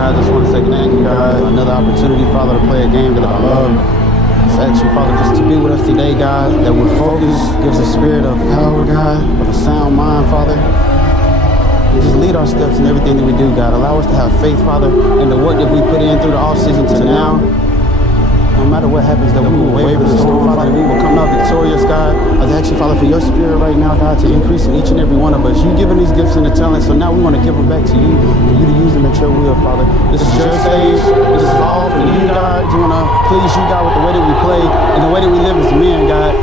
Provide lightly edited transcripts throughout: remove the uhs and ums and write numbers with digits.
God, I just want to say thank you, God. Another opportunity, Father, to play a game that I love. Just ask you, Father, just to be with us today, God, that we're focused, gives a spirit of power, God, of a sound mind, Father. And just lead our steps in everything that we do, God. Allow us to have faith, Father, in the work that we put in through the off-season to now. No matter what happens, that we will waver the storm, Father, that we will come out victorious, God. I ask you, Father, for your spirit right now, God, to increase in each and every one of us. You've given these gifts and the talents, so now we want to give them back to you, for you to use them at your will, Father. This is your stage. This is all for you, God. We want to please you, God, with the way that we play and the way that we live as men, God.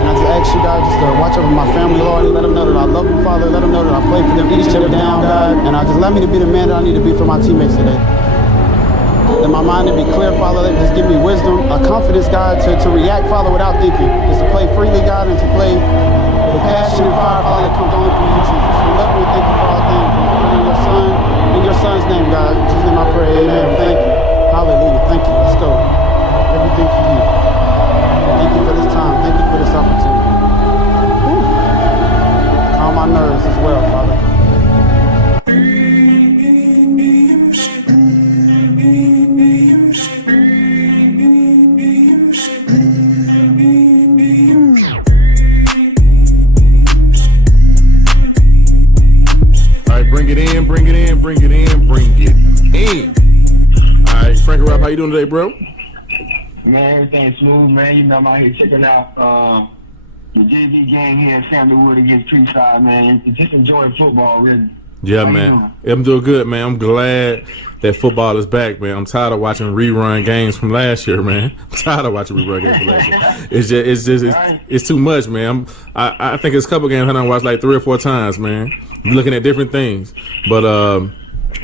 And I just ask you, God, just to watch over my family, Lord, and let them know that I love them, Father. Let them know that I play for them each and every down, God. And I just let me to be the man that I need to be for my teammates today. Let my mind to be clear, Father. Let just give me wisdom, a confidence, God, to react, Father, without thinking. Just to play freely, God, and to play with passion and fire, Father, that comes only from you, Jesus. We love you and thank you for all things. In your son's name, God. In Jesus' name I pray, amen. Thank you. Hallelujah. Thank you. Let's go. Everything for you. Thank you for this time. Thank you for this opportunity. Whew. Calm my nerves as well, Father. Bring it in. All right, Frankie Rap, how you doing today, bro? Man, everything's smooth, man. You know, I'm out here checking out the JV game here in St. Louis against Treeside, man. Just enjoying football, really. Yeah, man. I'm doing good, man. I'm glad that football is back, man. I'm tired of watching rerun games from last year, man. I'm tired of watching rerun games from last year. It's too much, man. I think it's a couple games I done watched like 3 or 4 times, man. Looking at different things, but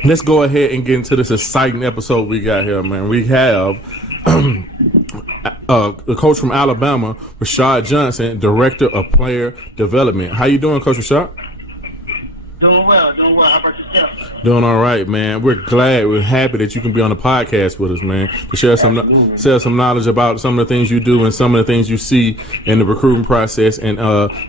let's go ahead and get into this exciting episode we got here, man. We have the coach from Alabama, Rashad Johnson, Director of Player Development. How you doing, Coach Rashad? Doing well. How about yourself? Doing all right, man. We're happy that you can be on the podcast with us, man, to share some knowledge about some of the things you do and some of the things you see in the recruiting process and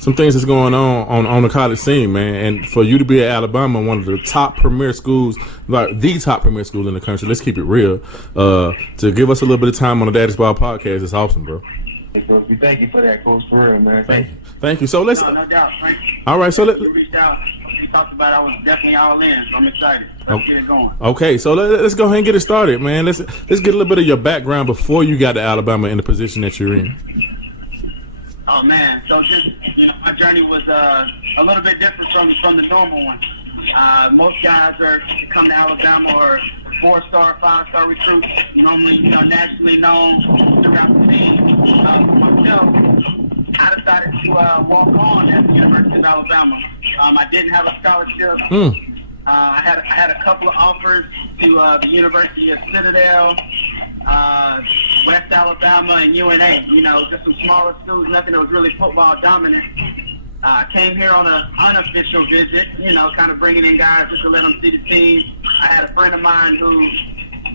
some things that's going on the college scene, man. And for you to be at Alabama, one of the top premier schools, like the top premier school in the country, let's keep it real, to give us a little bit of time on the Daddy's Ball podcast, it's awesome, bro. Thank you for that, Coach, for real, man. Thank you. So let's. No doubt, Frank. All right, so you reached out. We talked about it. I was definitely all in, so I'm excited. Let's get it going. Okay, so let's go ahead and get it started, man. Let's get a little bit of your background before you got to Alabama in the position that you're in. Oh man, so just my journey was a little bit different from the normal one. Most guys come to Alabama or 4-star, 5-star recruits, normally nationally known throughout the team. Myself, I decided to walk on at the University of Alabama. I didn't have a scholarship. I had a couple of offers to the University of Citadel, West Alabama, and UNA. Just some smaller schools, nothing that was really football dominant. Came here on an unofficial visit, kind of bringing in guys just to let them see the team. I had a friend of mine who,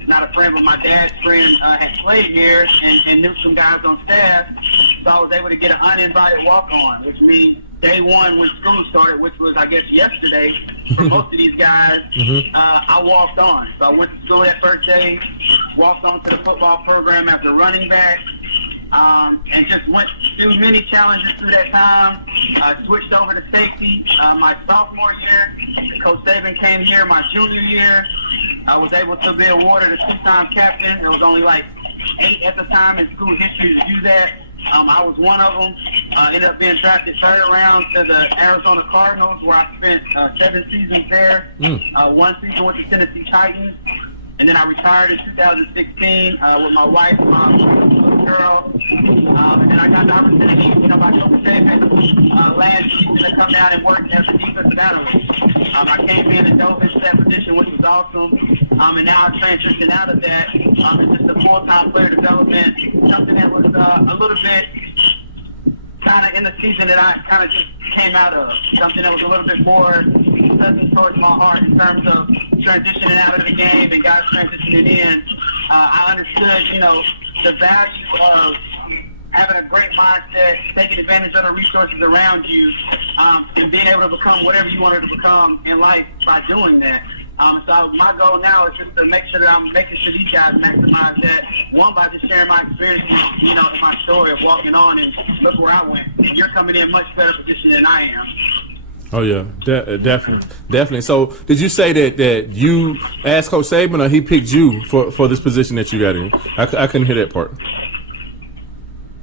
not a friend, but my dad's friend, had played here and knew some guys on staff. So I was able to get an uninvited walk-on, which means day one when school started, which was, I guess, yesterday, for most of these guys, I walked on. So I went to school that first day, walked on to the football program as a running back, and just went through many challenges through that time. I switched over to safety my sophomore year. Coach Saban came here my junior year. I was able to be awarded a 2-time captain. There was only like 8 at the time in school history to do that. I was one of them. Ended up being drafted 3rd round to the Arizona Cardinals, where I spent 7 seasons there. 1 season with the Tennessee Titans. And then I retired in 2016 with my wife, my little girl. And then I got the opportunity, by Coach Saban last season to come down and work as a defensive analyst. I came in and dove into that position, which was awesome. And now I transitioned out of that into just a full-time player development, something that was a little bit kind of in the season that I kind of just came out of, something that was a little bit more touching towards my heart in terms of transitioning out of the game and guys transitioning in. I understood, the value of having a great mindset, taking advantage of the resources around you, and being able to become whatever you wanted to become in life by doing that. So my goal now is just to make sure that I'm making sure these guys maximize that. One, by just sharing my experience, and my story of walking on and look where I went. You're coming in a much better position than I am. Oh yeah, definitely. So, did you say that you asked Coach Saban, or he picked you for this position that you got in? I couldn't hear that part.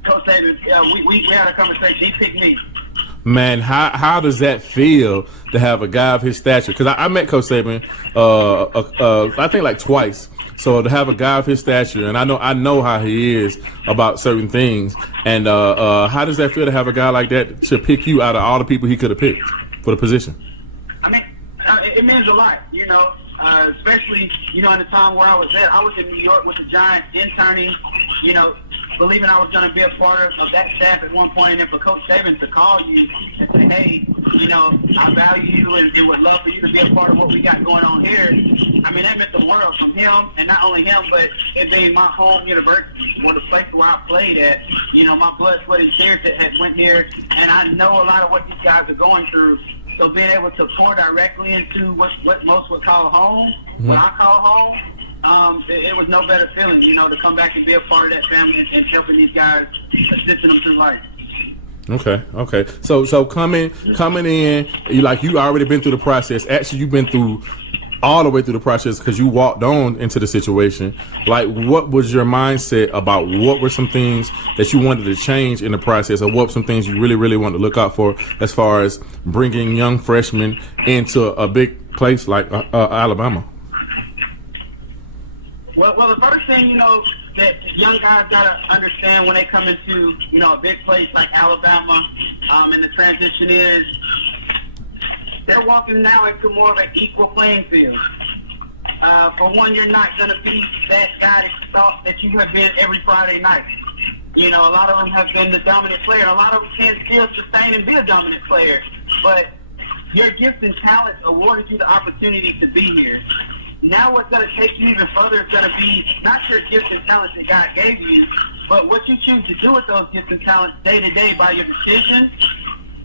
Coach Saban, we had a conversation. He picked me. Man, how does that feel to have a guy of his stature? Because I met Coach Saban, I think like twice. So to have a guy of his stature, and I know how he is about certain things. And how does that feel to have a guy like that to pick you out of all the people he could have picked for the position? I mean, it means a lot, especially, in the time where I was at. I was in New York with the Giants, interning, believing I was going to be a part of that staff at one point, and then for Coach Saban to call you and say, hey, I value you and would love for you to be a part of what we got going on here. I mean, that meant the world from him, and not only him, but it being my home university, the place where I played at, my blood, sweat, and tears that had went here, and I know a lot of what these guys are going through. So being able to pour directly into what most would call home, what I call home, it was no better feeling, to come back and be a part of that family and helping these guys, assisting them through life. Okay. So coming in, you already been through the process. Actually, you've been through all the way through the process because you walked on into the situation. Like, what was your mindset about? What were some things that you wanted to change in the process, or what were some things you really, really wanted to look out for as far as bringing young freshmen into a big place like Alabama? Well, the first thing, that young guys got to understand when they come into, a big place like Alabama, and the transition is they're walking now into more of an equal playing field. For one, you're not going to be that guy that you thought that you have been every Friday night. A lot of them have been the dominant player. A lot of them can still sustain and be a dominant player. But your gifts and talents awarded you the opportunity to be here. Now what's going to take you even further is going to be not your gifts and talents that God gave you, but what you choose to do with those gifts and talents day to day by your decisions,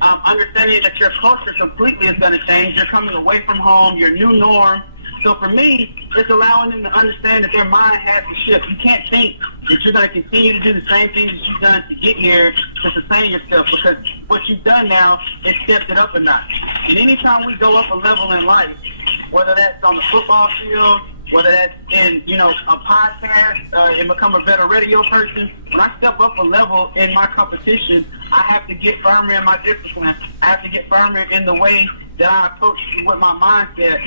understanding that your culture completely is going to change. You're coming away from home, your new norm. So for me, it's allowing them to understand that their mind has to shift. You can't think that you're going to continue to do the same things that you've done to get here to sustain yourself, because what you've done now is stepped it up a notch. And anytime we go up a level in life, whether that's on the football field, whether that's in, a podcast, and become a better radio person, when I step up a level in my competition, I have to get firmer in my discipline. I have to get firmer in the way that I approach with my mindset,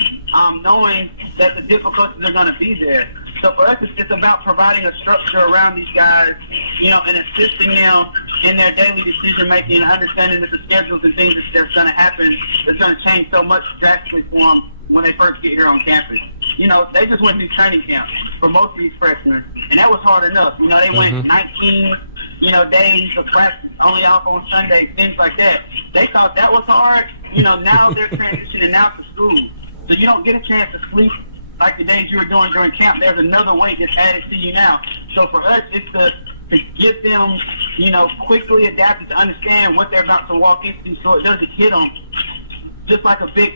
knowing that the difficulties are going to be there. So for us, it's about providing a structure around these guys, and assisting them in their daily decision-making and understanding that the schedules and things that's going to happen, that's going to change so much drastically for them when they first get here on campus. They just went through training camp for most of these freshmen, and that was hard enough. They went 19, days of practice, only off on Sundays, things like that. They thought that was hard. Now they're transitioning out to school. So you don't get a chance to sleep like the days you were doing during camp. There's another weight that's added to you now. So for us, it's to get them, quickly adapted to understand what they're about to walk into, so it doesn't hit them just like a big,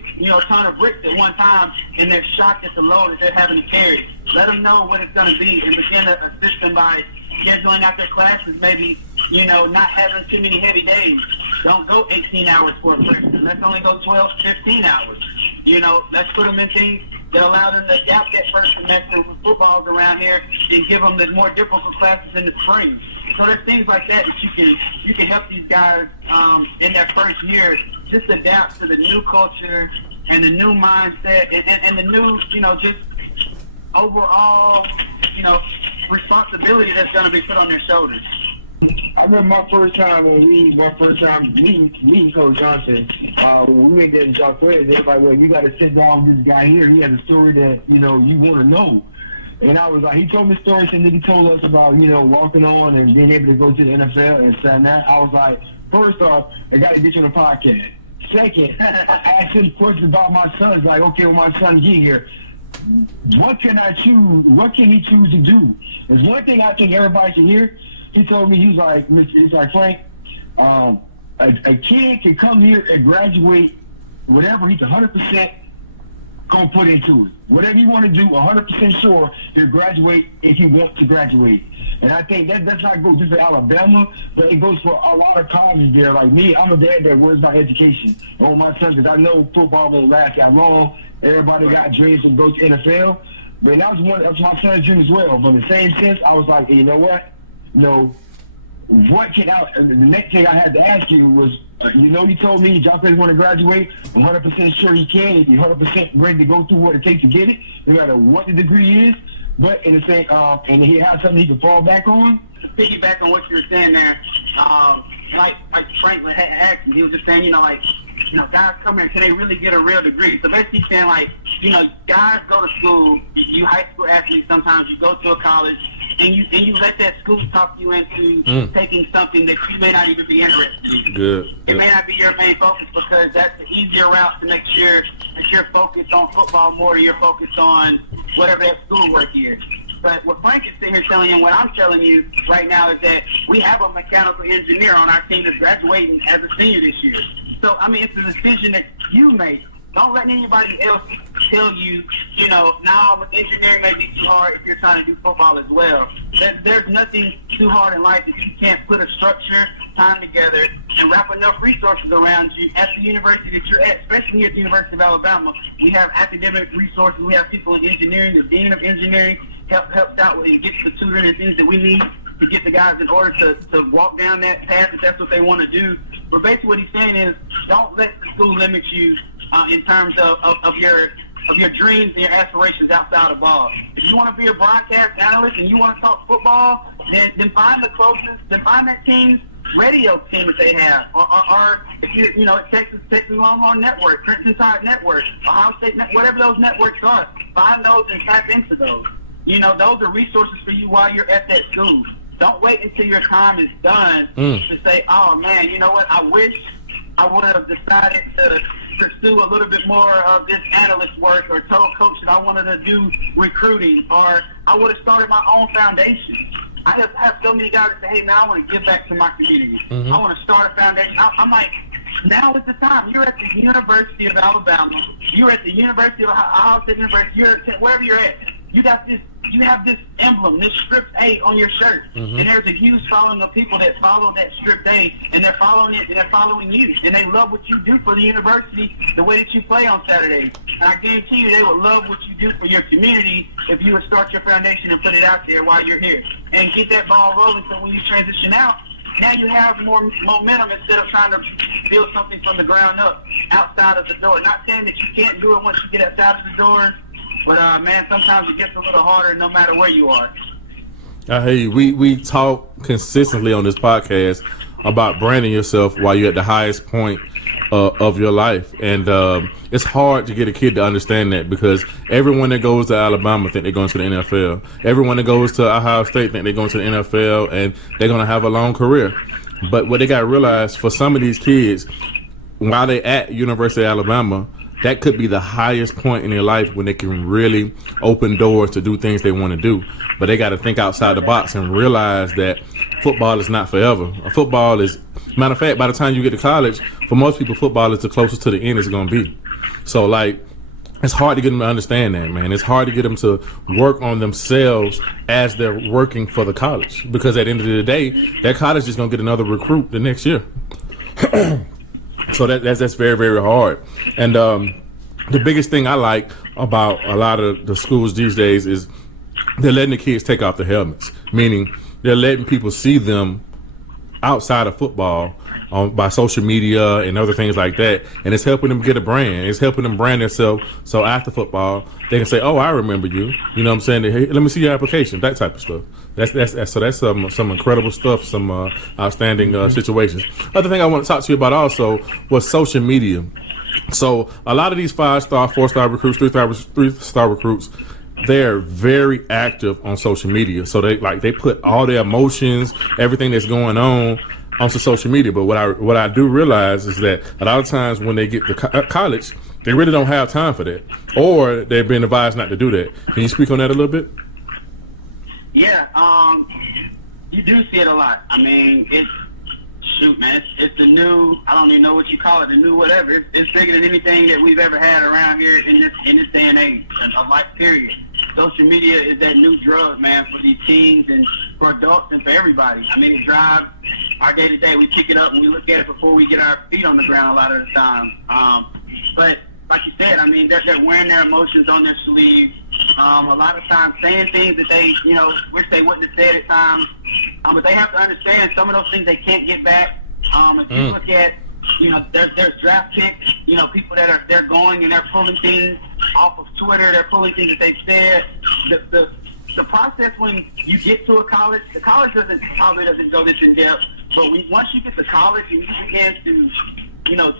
ton of bricks at one time, and they're shocked at the load that they're having to carry. Let them know what it's going to be and begin to assist them by scheduling out their classes, maybe, not having too many heavy days. Don't go 18 hours for a freshman. Let's only go 12 to 15 hours. Let's put them in things that allow them to adapt that first semester with footballs around here and give them the more difficult classes in the spring. So there's things like that you can help these guys in their first year just adapt to the new culture and the new mindset and the new, just overall, responsibility that's going to be put on their shoulders. I remember my first time meeting Coach Johnson. When we made that job players, everybody was like, you got to sit down with this guy here. He has a story that, you want to know. And I was like, he told me stories and then he told us about, walking on and being able to go to the NFL and saying that. I was like, first off, I got to get you on a podcast. Second, I asked him questions about my son. It's like, okay, when my son get here, what can I choose? What can he choose to do? There's one thing I think everybody should hear. He told me, he's like, Frank, a kid can come here and graduate whatever. He's 100% gonna put into it. Whatever you want to do, 100% sure he'll graduate if he wants to graduate. And I think that's not go just for Alabama, but it goes for a lot of colleges there. Like me, I'm a dad that worries about education on my son because I know football won't last that long. Everybody got dreams to go to NFL. But that was my son's dream as well. But in the same sense, I was like, hey, you know what? What can I? The next thing I had to ask you was, you told me John Payton want to graduate. I'm 100% sure he can. He's 100% ready to go through what it takes to get it, no matter what the degree is. But in the same, and he has something he can fall back on. To piggyback on what you were saying there, like Franklin had asked me, he was just saying, guys come here, can they really get a real degree? So basically saying, guys go to school, you high school athletes, sometimes you go to a college, and you let that school talk you into taking something that you may not even be interested in. Good. It may not be your main focus because that's the easier route to make sure that you're focused on football more, you're focused on whatever that schoolwork is. But what Frank is sitting here telling you, and what I'm telling you right now is that we have a mechanical engineer on our team that's graduating as a senior this year. So, it's a decision that you make. Don't let anybody else tell you, engineering may be too hard if you're trying to do football as well. There's nothing too hard in life that you can't put a structure, time together, and wrap enough resources around you at the university that you're at, especially here at the University of Alabama. We have academic resources. We have people in engineering. The dean of engineering helps out with and gets the tutoring and things that we need to get the guys in order to walk down that path if that's what they want to do. But basically what he's saying is don't let the school limit you in terms of your dreams and your aspirations outside of ball. If you want to be a broadcast analyst and you want to talk football, then find the closest, then find that team's radio team that they have, or if you Texas Longhorn Network, Crimson Tide Network, Ohio State Network, whatever those networks are, find those and tap into those. Those are resources for you while you're at that school. Don't wait until your time is done to say, oh man, you know what, I wish I would have decided to pursue a little bit more of this analyst work, or told coach that I wanted to do recruiting, or I would have started my own foundation. I have so many guys that say, hey man, I want to give back to my community. I want to start a foundation. I'm like, now is the time. You're at the University of Alabama. You're at the University of Ohio State University. You're at wherever you're at. You have this emblem, this Script A on your shirt, and there's a huge following of people that follow that Script A, and they're following it, and they're following you, and they love what you do for the university, the way that you play on Saturdays. And I guarantee you, they would love what you do for your community if you would start your foundation and put it out there while you're here, and get that ball rolling. So when you transition out, now you have more momentum instead of trying to build something from the ground up outside of the door. Not saying that you can't do it once you get outside of the door. But, man, sometimes it gets a little harder no matter where you are. I hear you. We talk consistently on this podcast about branding yourself while you're at the highest point of your life. And it's hard to get a kid to understand that, because everyone that goes to Alabama think they're going to the NFL. Everyone that goes to Ohio State think they're going to the NFL and they're going to have a long career. But what they got to realize, for some of these kids, while they're at University of Alabama, that could be the highest point in their life when they can really open doors to do things they want to do. But they got to think outside the box and realize that football is not forever. Football is, matter of fact, by the time you get to college, for most people, football is the closest to the end it's going to be. So, it's hard to get them to understand that, man. It's hard to get them to work on themselves as they're working for the college. Because at the end of the day, that college is going to get another recruit the next year. So that's very, very hard. And the biggest thing I like about a lot of the schools these days is they're letting the kids take off their helmets, meaning they're letting people see them outside of football by social media and other things like that. And it's helping them get a brand. It's helping them brand themselves. So after football, they can say, oh, I remember you. You know what I'm saying? Hey, let me see your application, that type of stuff. That's some incredible stuff, some outstanding situations. Other thing I want to talk to you about also was social media. So a lot of these 5-star, 4-star recruits, 3-star recruits, they're very active on social media. So they put all their emotions, everything that's going on onto social media. But what I do realize is that a lot of times when they get to college, they really don't have time for that, or they've been advised not to do that. Can you speak on that a little bit? Yeah, you do see it a lot. I mean, it's Shoot, man, it's the new, I don't even know what you call it, the new whatever. It's bigger than anything that we've ever had around here in this day and age, a life period. Social media is that new drug, man, for these teens and for adults and for everybody. I mean, it drives our day-to-day. We pick it up and we look at it before we get our feet on the ground a lot of the time. But like you said, I mean, they're wearing their emotions on their sleeve. A lot of times saying things that they, wish they wouldn't have said at times. But they have to understand some of those things they can't get back. If you look at, there's draft picks, people that they're going and they're pulling things off of Twitter, they're pulling things that they've said. The process when you get to a college, the college probably doesn't go this in depth, but once you get to college and you begin to,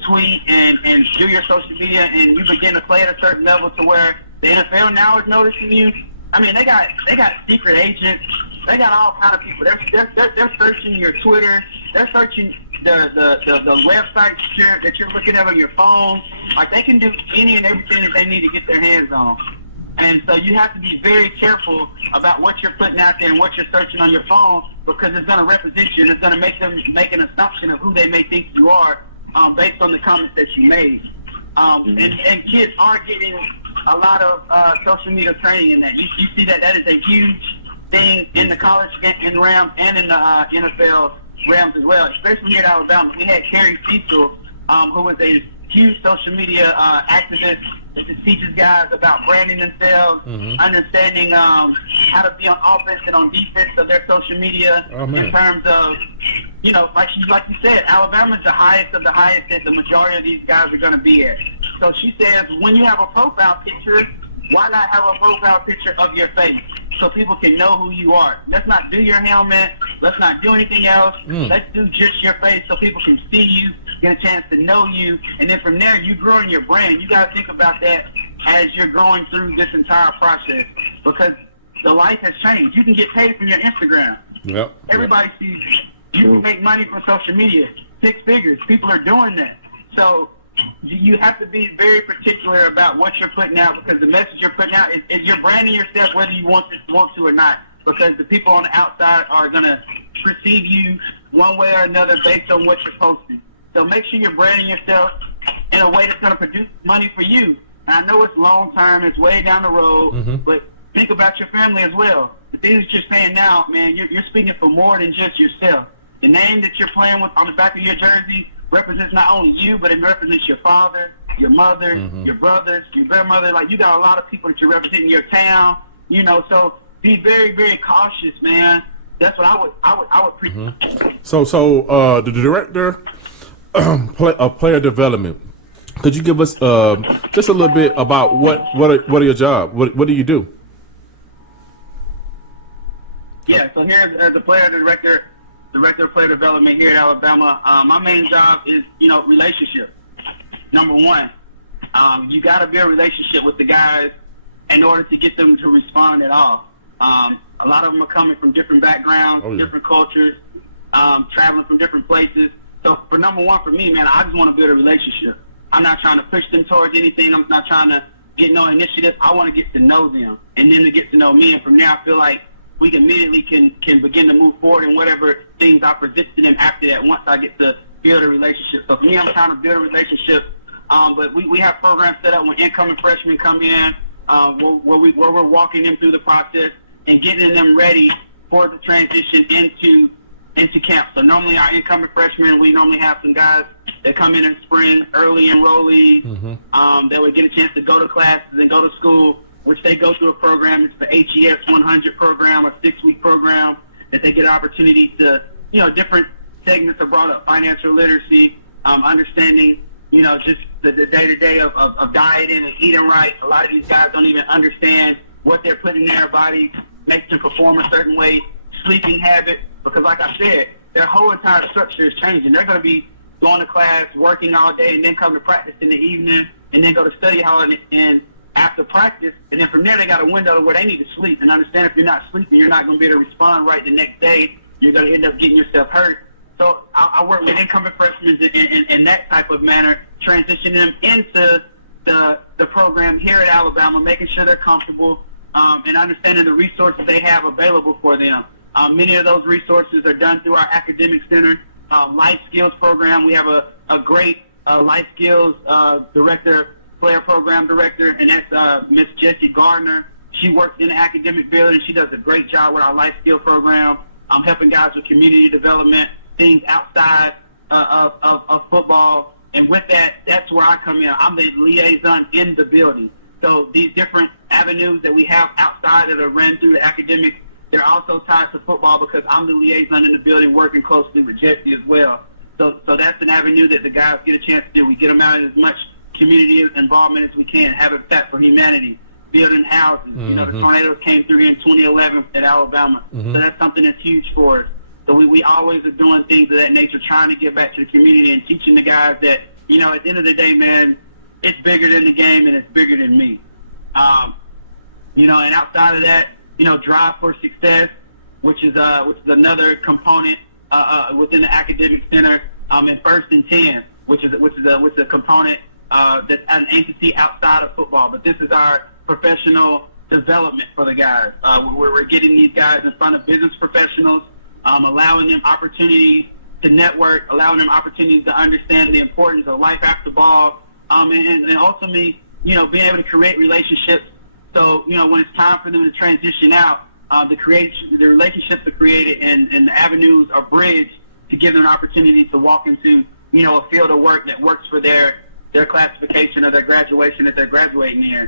tweet and do your social media and you begin to play at a certain level to where the NFL now is noticing you. I mean, they got secret agents. They got all kind of people. They're searching your Twitter. They're searching the websites that you're looking at on your phone. Like, they can do any and everything that they need to get their hands on. And so you have to be very careful about what you're putting out there and what you're searching on your phone, because it's going to represent you and it's going to make them make an assumption of who they may think you are based on the comments that you made. And kids are getting a lot of social media training in that. You see that is a huge thing in the college realm and in the NFL realms as well, especially here at Alabama. We had Kerry Cecil, who was a huge social media activist that just teaches guys about branding themselves, understanding how to be on offense and on defense of their social media in terms of, like you said, Alabama's the highest of the highest that the majority of these guys are going to be at. So she says, when you have a profile picture, why not have a profile picture of your face so people can know who you are? Let's not do your helmet. Let's not do anything else. Let's do just your face so people can see you, get a chance to know you, and then from there, you grow in your brand. You got to think about that as you're going through this entire process, because the life has changed. You can get paid from your Instagram. Yep. Everybody sees you. You can make money from social media, 6 figures. People are doing that. So you have to be very particular about what you're putting out, because the message you're putting out is you're branding yourself whether you want to or not, because the people on the outside are going to perceive you one way or another based on what you're posting. So make sure you're branding yourself in a way that's going to produce money for you. And I know it's long term, it's way down the road, but think about your family as well. The things you're saying now, man, you're speaking for more than just yourself. The name that you're playing with on the back of your jersey represents not only you, but it represents your father, your mother, your brothers, your grandmother. Like, you got a lot of people that you're representing your town, so be very, very cautious, man. That's what I would preach. So the director of player development, could you give us just a little bit about what are your job? What do you do? Yeah, so here as a player director of player development here at Alabama, my main job is, relationship. Number one, you got to build a relationship with the guys in order to get them to respond at all. A lot of them are coming from different backgrounds, different cultures, traveling from different places. So for number one, for me, man, I just want to build a relationship. I'm not trying to push them towards anything. I'm not trying to get no initiative. I want to get to know them and then to get to know me. And from there, I feel like we immediately can begin to move forward in whatever things I present to them after that, once I get to build a relationship. So for me, I'm trying to build a relationship. But we have programs set up when incoming freshmen come in, where we're walking them through the process and getting them ready for the transition into camp. So normally our incoming freshmen, we normally have some guys that come in spring, early enrollees, that would get a chance to go to classes and go to school, which they go through a program. It's the HES 100 program, a 6-week program that they get an opportunity to, different segments are brought up: financial literacy, understanding, just the day-to-day of dieting and eating right. A lot of these guys don't even understand what they're putting in their body, makes them perform a certain way, sleeping habits, because like I said, their whole entire structure is changing. They're going to be going to class, working all day, and then come to practice in the evening, and then go to study hall and after practice, and then from there they got a window where they need to sleep and understand if you're not sleeping, you're not going to be able to respond right the next day. You're going to end up getting yourself hurt. So I work with incoming freshmen in that type of manner, transitioning them into the program here at Alabama, making sure they're comfortable, and understanding the resources they have available for them. Many of those resources are done through our academic center. life skills program. We have a great life skills player program director, and that's Miss Jessie Gardner. She works in the academic field, and she does a great job with our life skill program, helping guys with community development, things outside of football. And with that, that's where I come in. I'm the liaison in the building. So these different avenues that we have outside that are run through the academics, they're also tied to football because I'm the liaison in the building working closely with Jessie as well. So that's an avenue that the guys get a chance to do. We get them out in as much community involvement as we can. Habitat for Humanity, building houses. Mm-hmm. You know, the tornadoes came through in 2011 at Alabama. Mm-hmm. So that's something that's huge for us. So we always are doing things of that nature, trying to give back to the community and teaching the guys that, you know, at the end of the day, man, it's bigger than the game and it's bigger than me. You know, and outside of that, you know, drive for success, which is another component within the academic center, and First and 10, which is a component that's an entity outside of football. But this is our professional development for the guys. We're getting these guys in front of business professionals, allowing them opportunities to network, allowing them opportunities to understand the importance of life after ball, and ultimately, you know, being able to create relationships. So, you know, when it's time for them to transition out, the relationships are created and the avenues are bridged to give them an opportunity to walk into, you know, a field of work that works for their classification or their graduation that they're graduating in.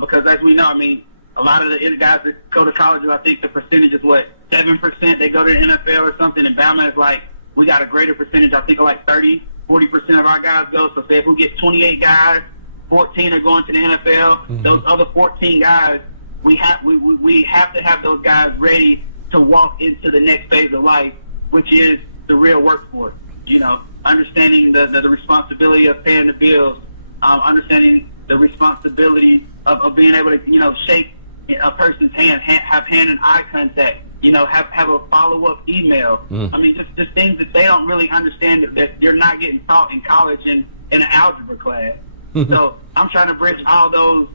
Because as we know, I mean, a lot of the guys that go to college, I think the percentage is 7%. They go to the NFL or something, and Bama is like, we got a greater percentage. I think like 30, 40% of our guys go. So say if we get 28 guys, 14 are going to the NFL. Mm-hmm. Those other 14 guys, we have to have those guys ready to walk into the next phase of life, which is the real workforce. You know, understanding the responsibility of paying the bills, understanding the responsibility of being able to, you know, shake a person's hand, have hand and eye contact, you know, have a follow-up email. I mean, just things that they don't really understand that they're not getting taught in college and in an algebra class. So I'm trying to bridge all those,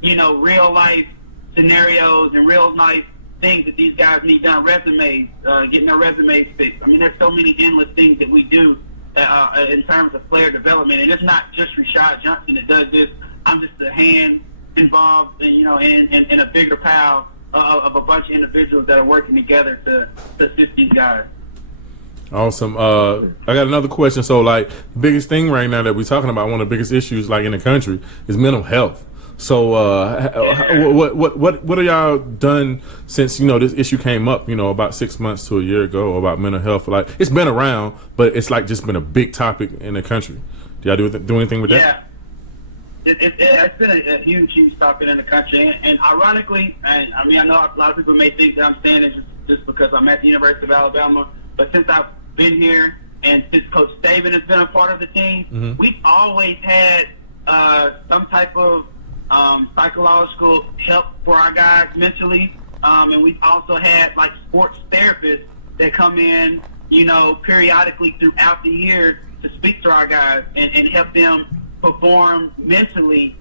you know, real-life scenarios and real-life things that these guys need done, resumes, getting their resumes fixed. I mean, there's so many endless things that we do in terms of player development. And it's not just Rashad Johnson that does this. I'm just a hand involved, in, you know, in a bigger pile of a bunch of individuals that are working together to assist these guys. Awesome. I got another question. So, like, the biggest thing right now that we're talking about, one of the biggest issues, like, in the country is mental health. So, what are y'all done since, you know, this issue came up, you know, about 6 months to a year ago about mental health? Like, it's been around, but it's like just been a big topic in the country. Do y'all do anything with that? Yeah. It's been a huge topic in the country, and ironically, I mean, I know a lot of people may think that I'm saying it just because I'm at the University of Alabama, but since I've been here and since Coach Saban has been a part of the team, we've always had some type of psychological help for our guys mentally, and we've also had like sports therapists that come in, you know, periodically throughout the year to speak to our guys and help them perform mentally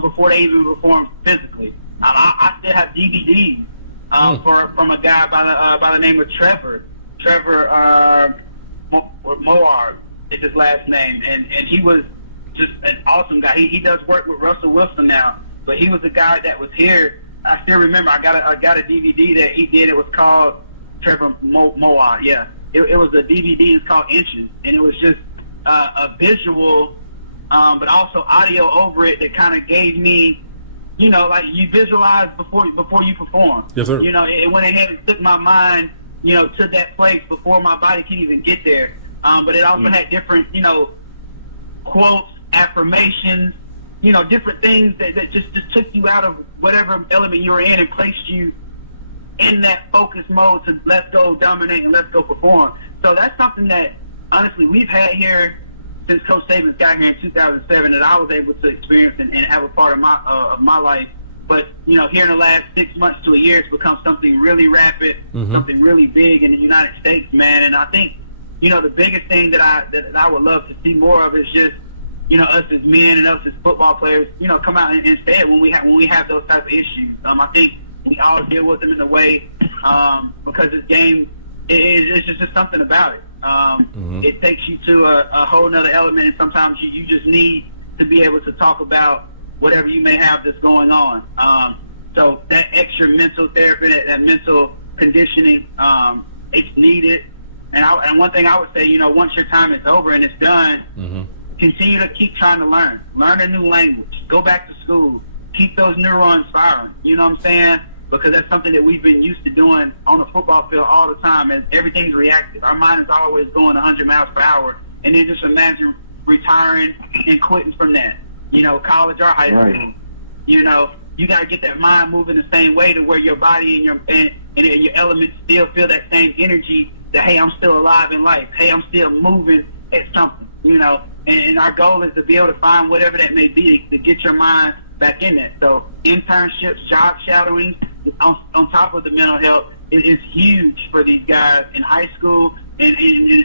before they even perform physically. I still have DVDs from a guy by the name of Trevor Moard is his last name, and he was just an awesome guy. He does work with Russell Wilson now, but he was a guy that was here. I still remember. I got a DVD that he did. It was called Trevor Moard. Yeah, it was a DVD. It's called Inches, and it was just a visual, but also audio over it that kind of gave me, you know, like you visualize before you perform. Yes, sir. You know, it went ahead and took my mind, you know, to that place before my body can even get there. But it also had different, you know, quotes, affirmations, you know, different things that just took you out of whatever element you were in and placed you in that focus mode to let's go dominate and let's go perform. So that's something that, honestly, we've had here since Coach Saban got here in 2007 that I was able to experience and have a part of my life. But, you know, here in the last 6 months to a year, it's become something really rapid, something really big in the United States, man. And I think, you know, the biggest thing that I would love to see more of is just, you know, us as men and us as football players, you know, come out and say it when we have those types of issues. I think we all deal with them in a way because this game, it's just something about it. It takes you to a whole nother element, and sometimes you just need to be able to talk about whatever you may have that's going on. So that extra mental therapy, that mental conditioning, it's needed. And one thing I would say, once your time is over and it's done, continue to keep trying to learn. Learn a new language. Go back to school. Keep those neurons firing. You know what I'm saying? Because that's something that we've been used to doing on the football field all the time. And everything's reactive. Our mind is always going 100 miles per hour. And then just imagine retiring and quitting from that. College or high school. You got to get that mind moving the same way to where your body and your elements still feel that same energy that, hey, I'm still alive in life. Hey, I'm still moving at something, And our goal is to be able to find whatever that may be to get your mind back in that. So internships, job shadowing, on top of the mental health, is huge for these guys in high school and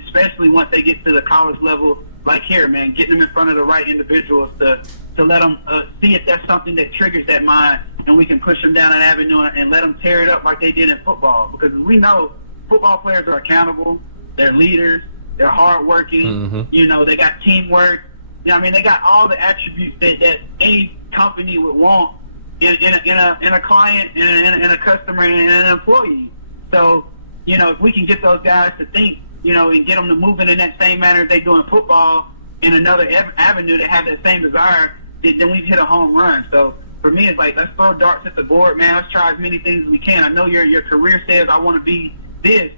especially once they get to the college level, like here, man, getting them in front of the right individuals to let them see if that's something that triggers that mind, and we can push them down an avenue and let them tear it up like they did in football. Because we know football players are accountable, they're leaders, they're hardworking, they got teamwork. They got all the attributes that any company would want in a client, in a customer, and an employee. So, if we can get those guys to think, and get them to moving in that same manner they do in football in another avenue that have that same desire, then we've hit a home run. So for me, it's like, let's throw darts at the board, man. Let's try as many things as we can. I know your career says I want to be this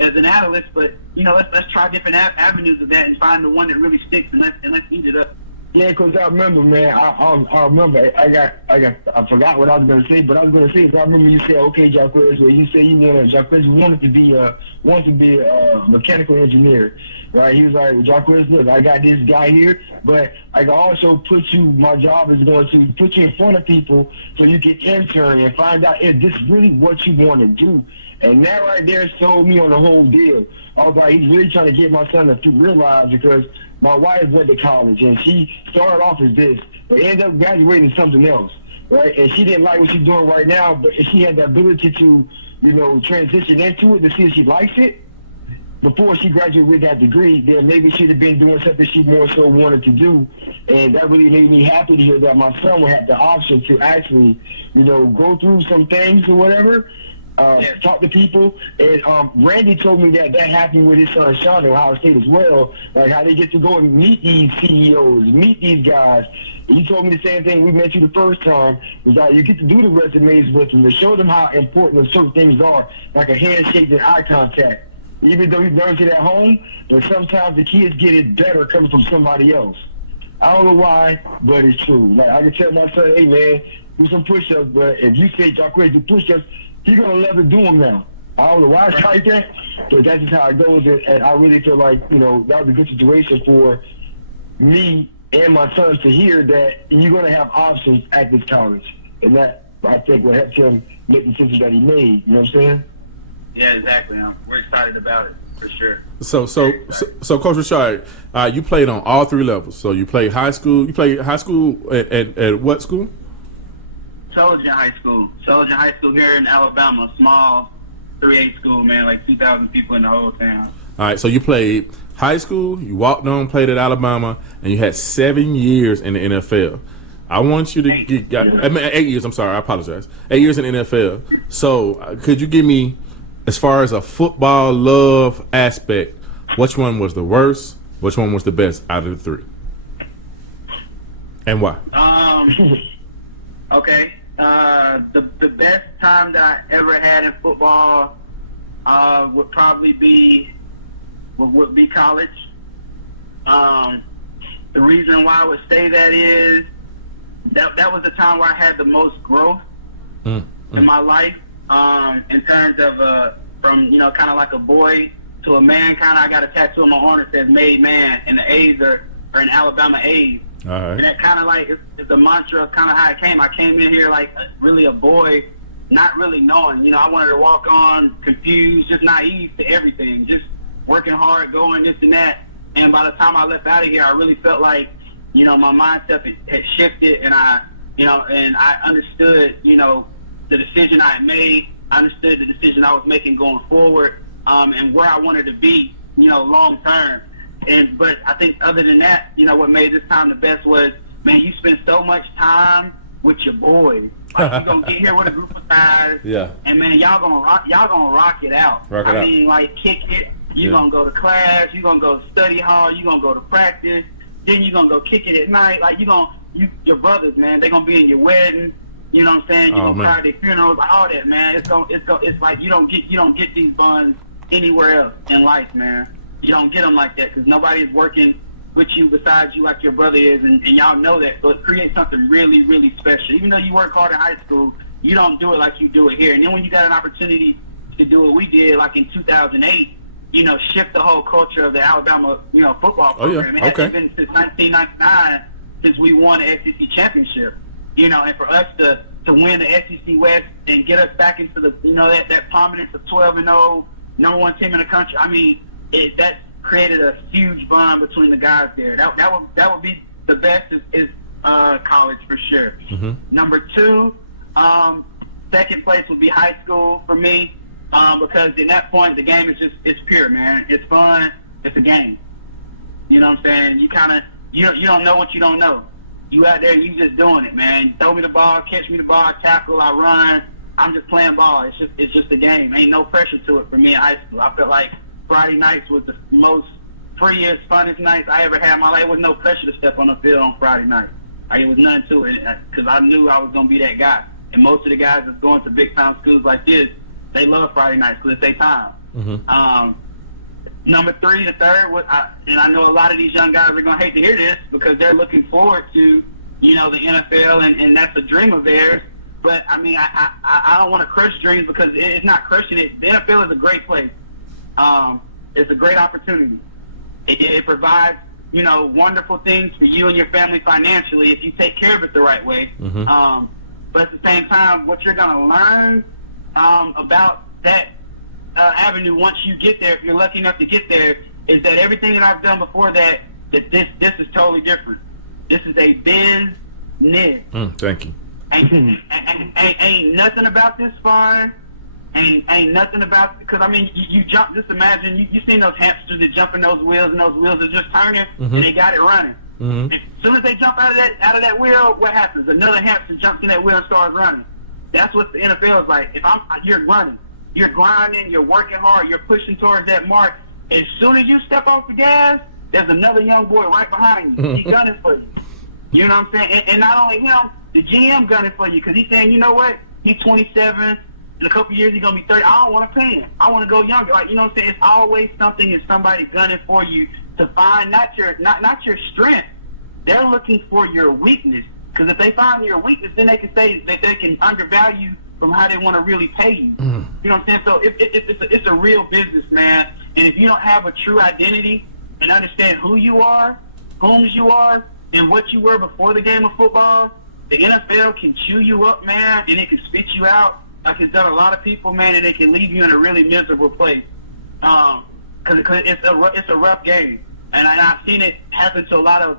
as an analyst, but let's try different avenues of that and find the one that really sticks, and let's eat it up. Yeah, because I remember, man. I remember. I forgot what I was gonna say, but I was gonna say is I remember you said, "Okay, Jacques, where you said Jacques wanted to be a mechanical engineer, right?" He was like, "Jacques, look, I got this guy here, but I can also put you. My job is going to put you in front of people so you can intern and find out if this is really what you want to do." And that right there sold me on the whole deal. I was like, he's really trying to get my son to realize, because my wife went to college and she started off as this, but ended up graduating something else, right? And she didn't like what she's doing right now, but she had the ability to, transition into it to see if she likes it before she graduated with that degree. Then maybe she'd have been doing something she more so wanted to do, and that really made me happy to hear that my son would have the option to actually, go through some things or whatever. Talk to people, and Randy told me that happened with his son Sean at Ohio State as well, like how they get to go and meet these CEOs, meet these guys. And he told me the same thing we met you the first time, was that you get to do the resumes with them to show them how important certain things are, like a handshake and eye contact. Even though he learns it at home, but sometimes the kids get it better coming from somebody else. I don't know why, but it's true. Like, I can tell my son, hey man, do some push-ups, but if you say Jacques do push-ups, he's going to love to do them now. I don't know why it's like that, but that's just how it goes. And I really feel like, that was a good situation for me and my sons to hear that you're going to have options at this college. And that, I think, will help him make the decision that he made. You know what I'm saying? Yeah, exactly. We're excited about it, for sure. So Coach Rashad, you played on all three levels. So you played high school. You played high school at what school? Sullivan High School here in Alabama, small 3A school, man, like 2,000 people in the whole town. All right, so you played high school, you walked on, played at Alabama, and you had 7 years in the NFL. I want you to 8 years, I'm sorry, I apologize. 8 years in the NFL. So could you give me, as far as a football love aspect, which one was the worst, which one was the best out of the three? And why? Okay. The best time that I ever had in football would probably be college. The reason why I would say that is that was the time where I had the most growth in my life, in terms of from kind of like a boy to a man. Kind of, I got a tattoo on my arm that says "Made Man," and the A's are in Alabama A's. All right. And that kind of like is the mantra of kind of how I came. I came in here like really a boy, not really knowing. I wanted to walk on confused, just naive to everything, just working hard, going this and that. And by the time I left out of here, I really felt like, my mindset had shifted, and I understood, the decision I had made. I understood the decision I was making going forward, and where I wanted to be. long term. But I think other than that, what made this time the best was, man, you spend so much time with your boys. Like, you're gonna get here with a group of guys, and man, y'all gonna rock it out. I mean, like, kick it. You're gonna go to class. You're gonna go to study hall. You're gonna go to practice. Then you're gonna go kick it at night. Like, your brothers, man, they're gonna be in your wedding. You know what I'm saying? You're gonna cry at their funerals, all that, man. It's like you don't get these bonds anywhere else in life, man. You don't get them like that because nobody's working with you besides you like your brother is, and y'all know that. So it creates something really, really special. Even though you work hard in high school, you don't do it like you do it here. And then when you got an opportunity to do what we did, like in 2008, shift the whole culture of the Alabama, football program. It hasn't been since 1999 since we won the SEC championship. And for us to win the SEC West and get us back into the, that prominence of 12-0, number one team in the country. I mean, that created a huge bond between the guys there. That would be the best is college for sure. Mm-hmm. Number 2, second place would be high school for me, because in that point the game is it's pure, man. It's fun. It's a game. You know what I'm saying? You don't know what you don't know. You out there, you just doing it, man. Throw me the ball, catch me the ball, tackle, I run. I'm just playing ball. It's just a game. Ain't no pressure to it for me in high school. I felt like Friday nights was the most freest, funnest nights I ever had in my life. There was no pressure to step on the field on Friday night. It was nothing to it because I knew I was going to be that guy. And most of the guys that's going to big-time schools like this, they love Friday nights because it's their time. Mm-hmm. Number 3, the third, and I know a lot of these young guys are going to hate to hear this because they're looking forward to, the NFL, and that's a dream of theirs. But, I mean, I don't want to crush dreams because it's not crushing it. The NFL is a great place. It's a great opportunity. It provides, wonderful things for you and your family financially if you take care of it the right way. Mm-hmm. But at the same time, what you're going to learn about that avenue once you get there, if you're lucky enough to get there, is that everything that I've done before that this is totally different. This is a business. Thank you. Ain't nothing about this fun. Ain't nothing about, because I mean, you jump. Just imagine you seen those hamsters that jump in those wheels, and those wheels are just turning, Mm-hmm. and they got it running. Mm-hmm. As soon as they jump out of that wheel, what happens? Another hamster jumps in that wheel and starts running. That's what the NFL is like. You're running, you're grinding, you're working hard, you're pushing towards that mark. As soon as you step off the gas, there's another young boy right behind you. He's gunning for you. You know what I'm saying? And not only him, the GM gunning for you because he's saying, you know what? He's 27. In a couple years, he's going to be 30. I don't want to pay him. I want to go younger. Like, you know what I'm saying? It's always something is somebody gunning for you to find not your strength. They're looking for your weakness. Because if they find your weakness, then they can say that they can undervalue from how they want to really pay you. Mm-hmm. You know what I'm saying? So it's a real business, man. And if you don't have a true identity and understand who you are, whom you are, and what you were before the game of football, the NFL can chew you up, man, and it can spit you out. Like it's done a lot of people, man, and it can leave you in a really miserable place. Because it's a rough game. And I've seen it happen to a lot of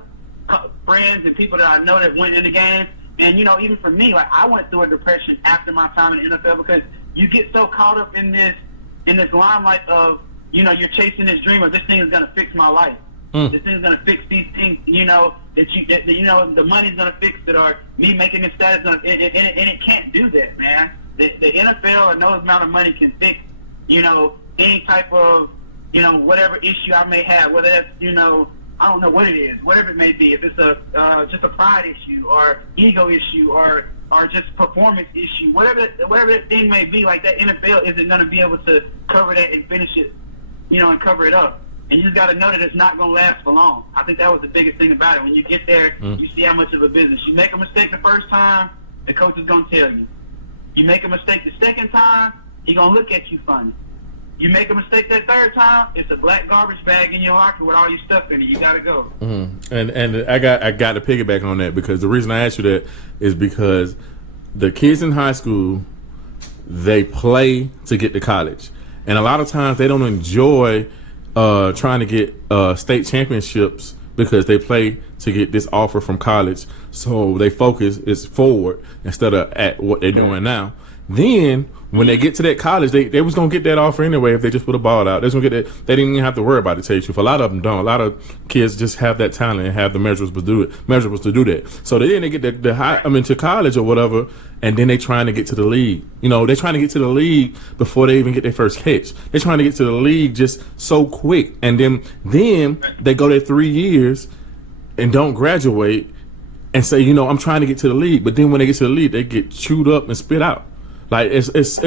friends and people that I know that went in the game. And, even for me, like I went through a depression after my time in the NFL because you get so caught up in this limelight of, you're chasing this dream of this thing is going to fix my life. This thing is going to fix these things, that the money's going to fix it or me making this status. And it can't do that, man. The NFL and no amount of money can fix, any type of, whatever issue I may have, whether that's, I don't know what it is, whatever it may be. If it's just a pride issue or ego issue or just performance issue, whatever that thing may be, like that NFL isn't going to be able to cover that and finish it, and cover it up. And you just got to know that it's not going to last for long. I think that was the biggest thing about it. When you get there, you see how much of a business. You make a mistake the first time, the coach is going to tell you. You make a mistake the second time, he's going to look at you funny. You make a mistake that third time, it's a black garbage bag in your locker with all your stuff in it. You got to go. Mm-hmm. And I got to piggyback on that because the reason I asked you that is because the kids in high school, they play to get to college. And a lot of times they don't enjoy trying to get state championships because they play to get this offer from college. So they focus is forward instead of at what they're doing now. Then when they get to that college, they was gonna get that offer anyway if they just put a ball out. They was gonna get that. They didn't even have to worry about it. To tell you the truth, a lot of them don't. A lot of kids just have that talent and have the measurables to do that. So they get to college or whatever, and then they trying to get to the league. You know, they're trying to get to the league before they even get their first catch. They're trying to get to the league just so quick, and then they go there 3 years and don't graduate and say, you know, I'm trying to get to the league. But then when they get to the league, they get chewed up and spit out. Like it's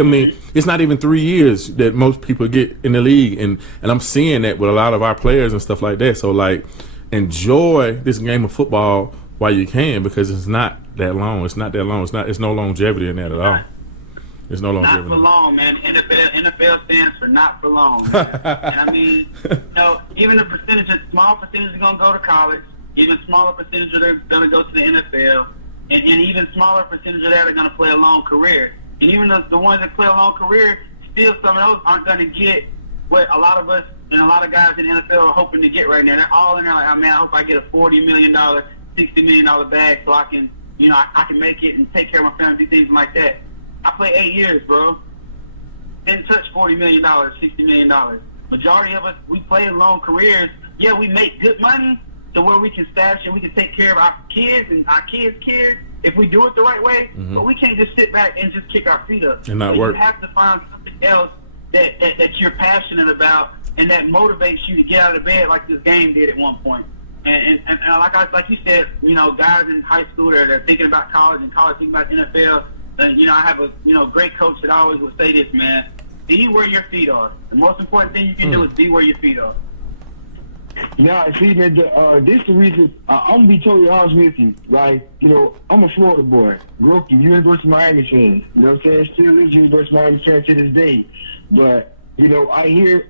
not even 3 years that most people get in the league, and I'm seeing that with a lot of our players and stuff like that. So like, enjoy this game of football while you can, because it's not that long. It's no longevity in that at all. There's no longevity. Not for long, man. NFL stands for not for long. I mean, you know, even small percentage are gonna go to college. Even smaller percentage are gonna go to the NFL, and even smaller percentage of that are gonna play a long career. And even the ones that play a long career, still some of those aren't going to get what a lot of us and a lot of guys in the NFL are hoping to get right now. They're all in there like, oh, man, I hope I get a $40 million, $60 million bag so I can, you know, I can make it and take care of my family, things like that. I played 8 years, bro. Didn't touch $40 million, $60 million. Majority of us, we play long careers. Yeah, we make good money to where we can stash and we can take care of our kids and our kids' kids if we do it the right way. Mm-hmm. But we can't just sit back and just kick our feet up. And not work. You have to find something else that you're passionate about and that motivates you to get out of bed like this game did at one point. And like you said, you know, guys in high school that are thinking about college and college thinking about NFL. You know, I have a great coach that always will say this, man. Be where your feet are. The most important thing you can do is be where your feet are. Yeah, see, this is the reason. I'm gonna be totally honest with you. Like, you know, I'm a Florida boy. Grew up in University of Miami fan. You know what I'm saying? Still is University of Miami fan to this day. But you know, I hear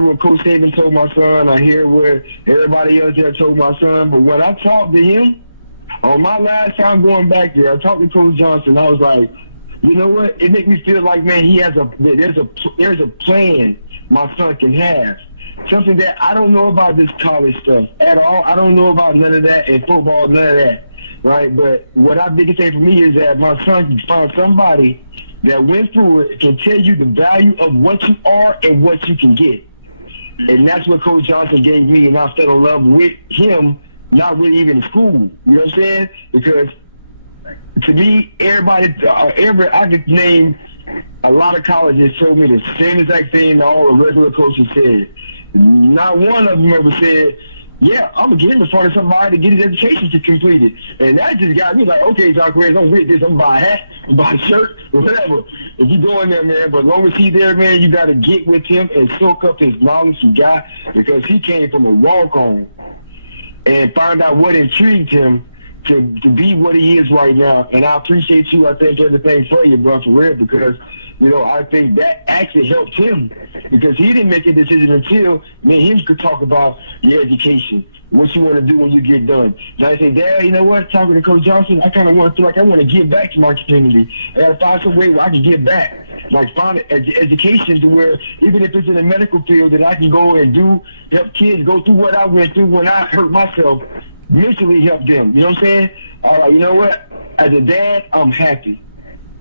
what Coach Saban told my son. I hear what everybody else there told my son. But when I talked to him on my last time going back there, I talked to Coach Johnson. I was like, you know what? It makes me feel like, man, there's a plan my son can have. Something that I don't know about this college stuff at all. I don't know about none of that, and football, none of that, right? But what I biggest thing for me is that my son can find somebody that went through it, can tell you the value of what you are and what you can get. And that's what Coach Johnson gave me, and I fell in love with him, not really even in school. You know what I'm saying? Because to me, everybody, I could name a lot of colleges told me the same exact thing that all the regular coaches said. Not one of them ever said, yeah, I'm going to get him in front of somebody to get his education to complete it. And that just got me like, okay, John Perez, I'm with this. I'm going to buy a hat, I'm buy a shirt, whatever. If you go in there, man, but as long as he's there, man, you got to get with him and soak up his knowledge he got, because he came from a walk-on and found out what intrigued him to be what he is right now. And I appreciate you. I thank everything for you, bro, for real, because, you know, I think that actually helped him, because he didn't make a decision until me and him could talk about your education, what you want to do when you get done. And I said, Dad, you know what, talking to Coach Johnson, I kind of want to feel like I want to give back to my community. I got to find some way where I can give back. Like find education to where even if it's in the medical field, that I can go and help kids go through what I went through when I hurt myself, mentally help them. You know what I'm saying? All right, you know what? As a dad, I'm happy.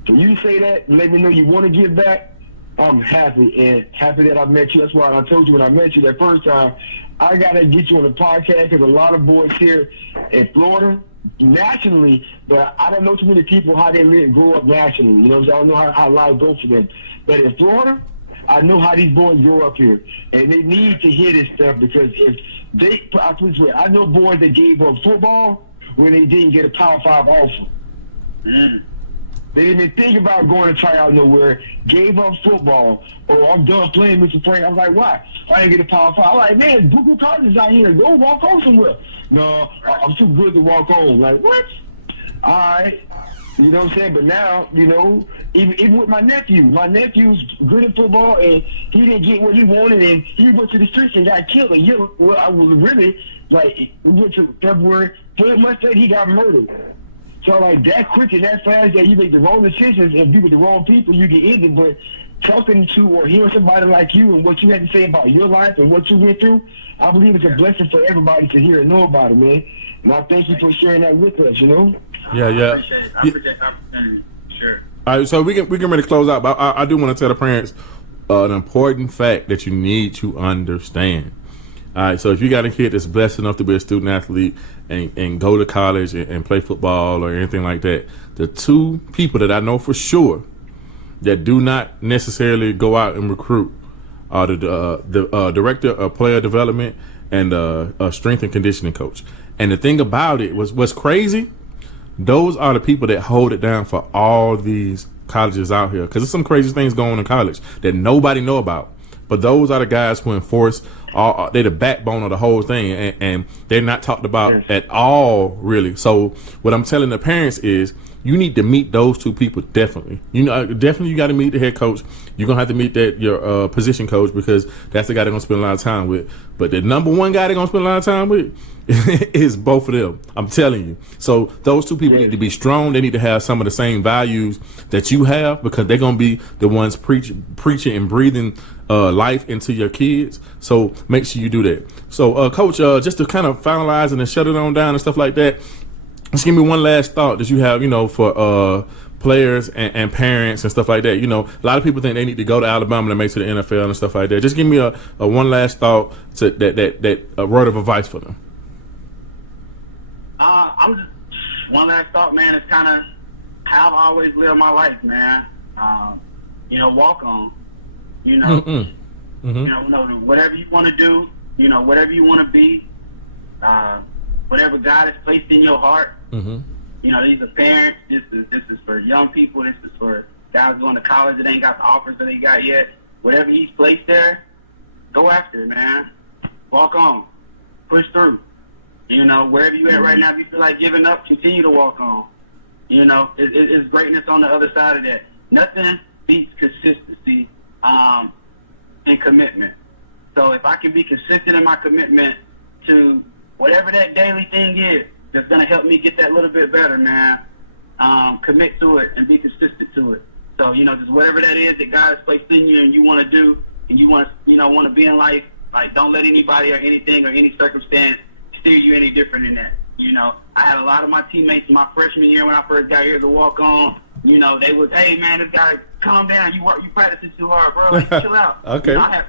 For you to say that, let me know you want to give back, I'm happy, and happy that I met you. That's why I told you when I met you that first time, I got to get you on the podcast, because a lot of boys here in Florida, nationally, but I don't know too many people how they live, grow up nationally. You know what I'm saying? I don't know how life goes for them. But in Florida, I know how these boys grow up here, and they need to hear this stuff, because if they, I know boys that gave up football when they didn't get a Power 5 offer. They didn't even think about going to try out nowhere, gave up football, or I'm done playing with your friend. I was like, why? I didn't get a Power 5. I'm like, man, Google colleges out here, go walk on somewhere. No, I'm too good to walk on. Like, what? All right. You know what I'm saying? But now, you know, even with my nephew's good at football, and he didn't get what he wanted, and he went to the streets and got killed. And I was really, like, went to February, 3 months later, he got murdered. So, like, that quick and that fast that you make the wrong decisions and be with the wrong people, you get injured. But talking to or hearing somebody like you and what you had to say about your life and what you went through, I believe it's a blessing for everybody to hear and know about it, man. And I thank you for sharing that with us, you know? Yeah. I appreciate the opportunity. Sure. All right, so we can ready to close out, but I do want to tell the parents an important fact that you need to understand. All right, so if you got a kid that's blessed enough to be a student athlete and go to college and play football or anything like that, the two people that I know for sure that do not necessarily go out and recruit are the director of player development and a strength and conditioning coach. And the thing about it what's crazy, those are the people that hold it down for all these colleges out here, because there's some crazy things going on in college that nobody know about. But those are the guys who enforce. They're the backbone of the whole thing, and they're not talked about at all, really. So what I'm telling the parents is, you need to meet those two people definitely. Definitely you got to meet the head coach. You're gonna have to meet your position coach, because that's the guy they're gonna spend a lot of time with. But the number one guy they're gonna spend a lot of time with is both of them. I'm telling you. So those two people need to be strong. They need to have some of the same values that you have, because they're gonna be the ones preaching and breathing life into your kids. So make sure you do that. So coach, just to kind of finalize and then shut it on down and stuff like that, just give me one last thought that you have, for players and parents and stuff like that. A lot of people think they need to go to Alabama to make it to the NFL and stuff like that. Just give me a one last thought to that a word of advice for them. One last thought, man. It's kind of how I've always lived my life, man. Walk on. Whatever you want to do, whatever you want to be, whatever God has placed in your heart. Mm-hmm. These are parents. This is for young people. This is for guys going to college that ain't got the offers that they got yet. Whatever He's placed there, go after it, man. Walk on. Push through. Wherever you at right now, if you feel like giving up, continue to walk on. It's greatness on the other side of that. Nothing beats consistency and commitment. So if I can be consistent in my commitment to whatever that daily thing is that's going to help me get that little bit better, man, commit to it and be consistent to it. So, just whatever that is that God has placed in you and you want to do and you want to be in life, like, don't let anybody or anything or any circumstance steer you any different than that. I had a lot of my teammates in my freshman year when I first got here to walk on. They was, hey, man, this guy, calm down. You practicing too hard, bro. Like, chill out. Okay. I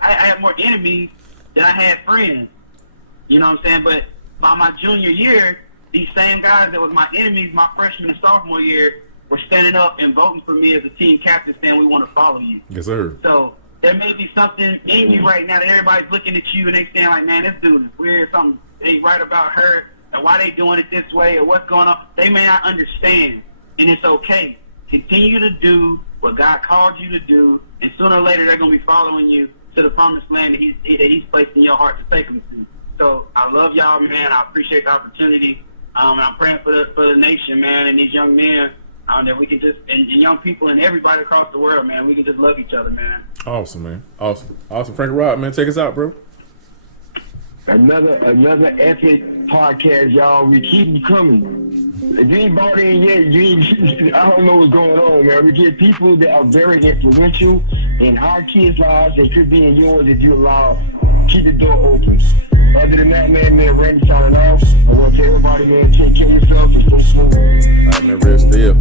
had more enemies than I had friends. You know what I'm saying? But by my junior year, these same guys that was my enemies my freshman and sophomore year were standing up and voting for me as a team captain, saying, we want to follow you. Yes, sir. So there may be something in you right now that everybody's looking at you and they saying, like, man, this dude is weird. Something ain't right about her, and why they doing it this way, or what's going on. They may not understand, and it's okay. Continue to do what God called you to do, and sooner or later they're going to be following you to the promised land that He's placed in your heart to take them to. So I love y'all, man. I appreciate the opportunity. And I'm praying for the nation, man, and these young men, that we can just, and young people and everybody across the world, man, we can just love each other, man. Awesome, man. Awesome. Frank Rod, man, take us out, bro. Another epic podcast, y'all. We keep them coming. If you ain't bought in yet, I don't know what's going on, man. We get people that are very influential in our kids' lives and could be in yours if you allow. Keep the door open. Other than that, man, Randy signing off. I want to tell everybody, man, take care of yourself and stay smooth. All right, man, rest still.